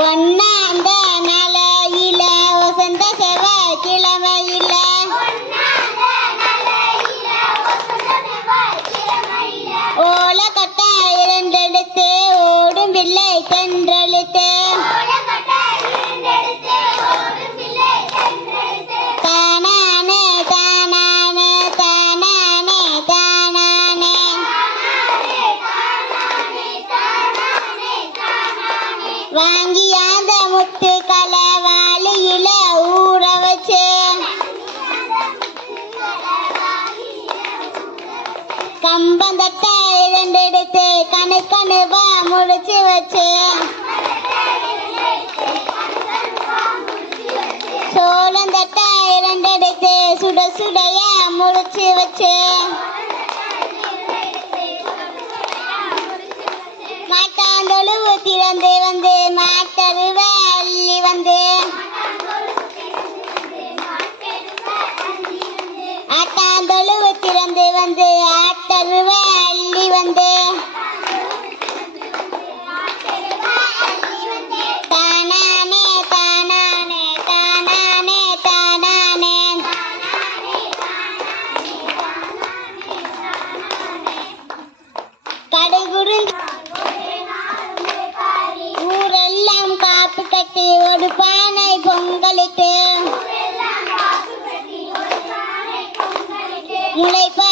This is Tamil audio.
ஒன்னாந்த நாளையில வசந்த செவ்வாய்க்கிழமையில ஓலக்கட்ட இரண்டெடுத்து ஓடும் பிள்ளை தென்றெழுத்து தானானே தானானே தானானே தானானே வாங்கியாந்த முத்து களவாளியில ஊற வச்சு கம்பந்தட்ட இரண்டெடுத்து கணுக்கணுவா முடிச்சு வச்சு சோளந்தட்ட இரண்டெடுத்து சுட சுடைய முடிச்சு வச்சு மாட்டாந்தொழுவு திறந்து வந்து மாட்டருவ அள்ளி வந்து ஆட்டாந்தொழுவு திறந்து வந்து ஆட்டருவ அள்ளி வந்து தானானே தானானே தானானே தானானே கடைகுறுந்து ஊரெல்லாம் காப்பு கட்டி ஒரு பானை பொங்கலிட்டு முளைப்பா